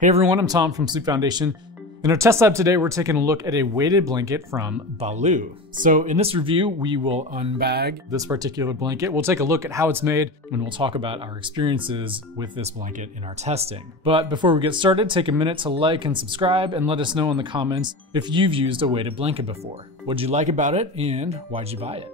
Hey everyone, I'm Tom from Sleep Foundation. In our test lab today, we're taking a look at a weighted blanket from Baloo. So in this review, we will unbag this particular blanket. We'll take a look at how it's made, and we'll talk about our experiences with this blanket in our testing. But before we get started, take a minute to like and subscribe and let us know in the comments if you've used a weighted blanket before. What'd you like about it and why'd you buy it?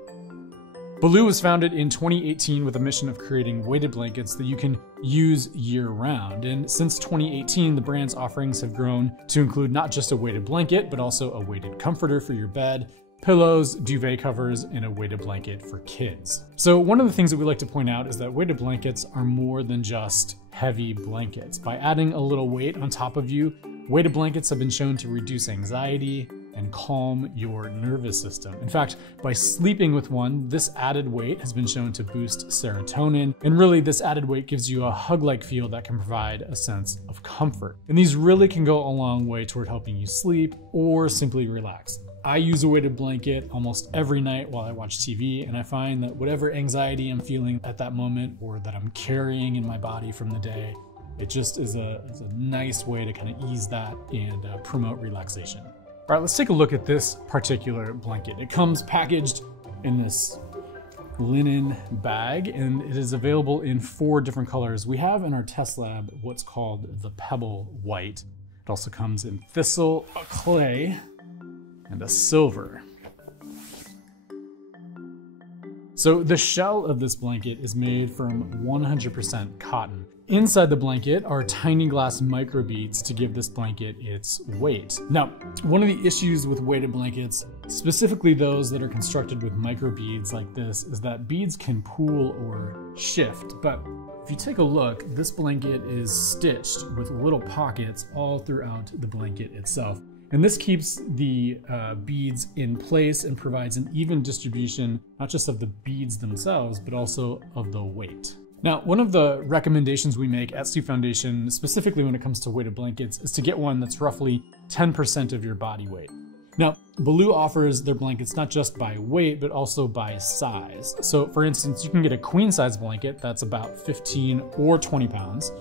Baloo was founded in 2018 with a mission of creating weighted blankets that you can use year-round. And since 2018, the brand's offerings have grown to include not just a weighted blanket, but also a weighted comforter for your bed, pillows, duvet covers, and a weighted blanket for kids. So one of the things that we like to point out is that weighted blankets are more than just heavy blankets. By adding a little weight on top of you, weighted blankets have been shown to reduce anxiety and calm your nervous system. In fact, by sleeping with one, this added weight has been shown to boost serotonin, and really this added weight gives you a hug-like feel that can provide a sense of comfort. And these really can go a long way toward helping you sleep or simply relax. I use a weighted blanket almost every night while I watch TV, and I find that whatever anxiety I'm feeling at that moment or that I'm carrying in my body from the day, it just is a nice way to kind of ease that and promote relaxation. All right, let's take a look at this particular blanket. It comes packaged in this linen bag, and it is available in 4 different colors. We have in our test lab what's called the Pebble White. It also comes in thistle, a clay, and a silver. So the shell of this blanket is made from 100% cotton. Inside the blanket are tiny glass microbeads to give this blanket its weight. Now, one of the issues with weighted blankets, specifically those that are constructed with microbeads like this, is that beads can pool or shift. But if you take a look, this blanket is stitched with little pockets all throughout the blanket itself. And this keeps the beads in place and provides an even distribution, not just of the beads themselves, but also of the weight. Now, one of the recommendations we make at Sleep Foundation, specifically when it comes to weighted blankets, is to get one that's roughly 10% of your body weight. Now, Baloo offers their blankets not just by weight, but also by size. So for instance, you can get a queen size blanket that's about 15 or 20 pounds.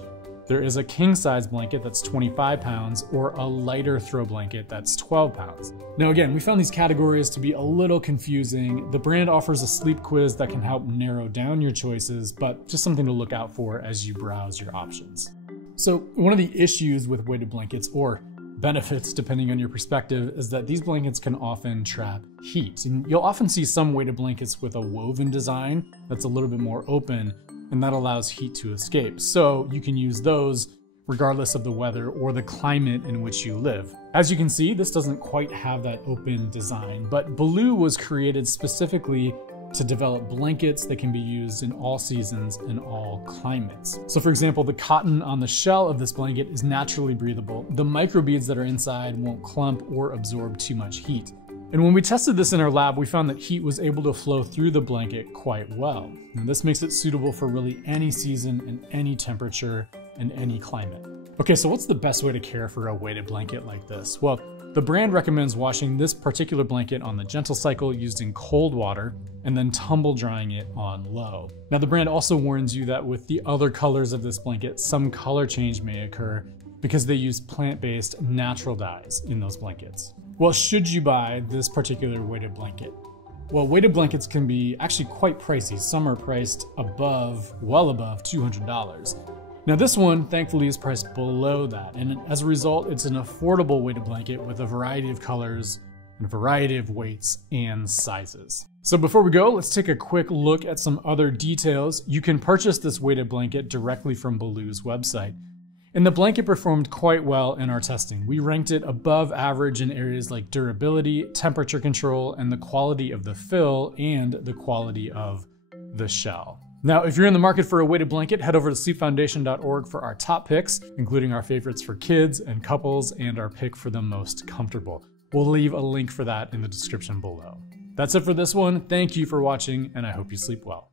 There is a king size blanket that's 25 pounds or a lighter throw blanket that's 12 pounds. Now again, we found these categories to be a little confusing. The brand offers a sleep quiz that can help narrow down your choices, but just something to look out for as you browse your options. So one of the issues with weighted blankets, or benefits depending on your perspective, is that these blankets can often trap heat. And you'll often see some weighted blankets with a woven design that's a little bit more open, and that allows heat to escape. So you can use those regardless of the weather or the climate in which you live. As you can see, this doesn't quite have that open design, but Baloo was created specifically to develop blankets that can be used in all seasons and all climates. So for example, the cotton on the shell of this blanket is naturally breathable. The microbeads that are inside won't clump or absorb too much heat. And when we tested this in our lab, we found that heat was able to flow through the blanket quite well. And this makes it suitable for really any season and any temperature and any climate. Okay, so what's the best way to care for a weighted blanket like this? Well, the brand recommends washing this particular blanket on the gentle cycle using cold water and then tumble drying it on low. Now the brand also warns you that with the other colors of this blanket, some color change may occur because they use plant-based natural dyes in those blankets. Well, should you buy this particular weighted blanket? Well, weighted blankets can be actually quite pricey. Some are priced well above $200. Now this one, thankfully, is priced below that. And as a result, it's an affordable weighted blanket with a variety of colors and a variety of weights and sizes. So before we go, let's take a quick look at some other details. You can purchase this weighted blanket directly from Baloo's website. And the blanket performed quite well in our testing. We ranked it above average in areas like durability, temperature control, and the quality of the fill and the quality of the shell. Now, if you're in the market for a weighted blanket, head over to sleepfoundation.org for our top picks, including our favorites for kids and couples and our pick for the most comfortable. We'll leave a link for that in the description below. That's it for this one. Thank you for watching, and I hope you sleep well.